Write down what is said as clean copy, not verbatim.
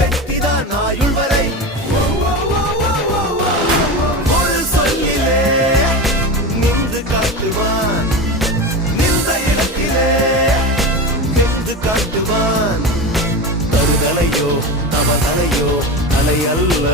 வெற்றிதான் ஆயுள் வரை. ஒரு சொல்லிலே நின்று காட்டுவான், நின்ற இடத்திலே நின்று காட்டுவான். தருதலையோ தவதலையோ அலை அல்ல.